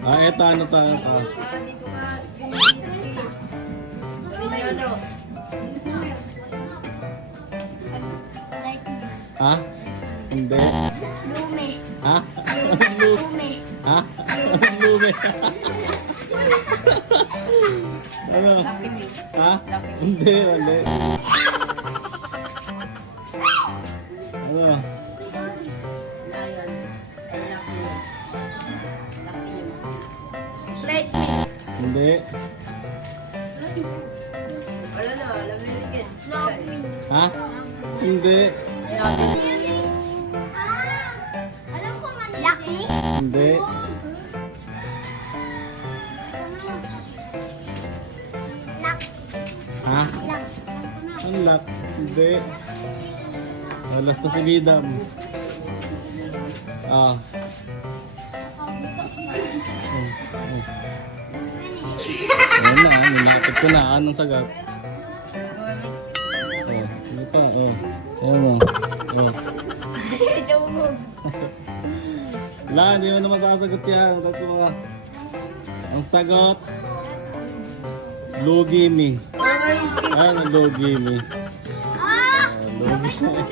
Ah, ito, ano to, ito. Ha? Hindi. Lume. Ha? Lume. Ha? Lume. Ano? Ha? Hindi, hindi. Ano? Light. Hindi. Wala na, alam mo yun again. Ha? Hindi. Alam ko nga Lucky? Hindi. Luck. Ha? Luck. Ang lock. Hindi. Walas to si Bidam. Ah. Ayan na, nilapit ko na. Anong sagat? Oh, ano pa? Oh. Ayan mo. Oh. Ito mo. Wala, hindi mo na masasagot yan. Ang sagot, Lugimi. Ano Lugimi? Ah! Lugimi.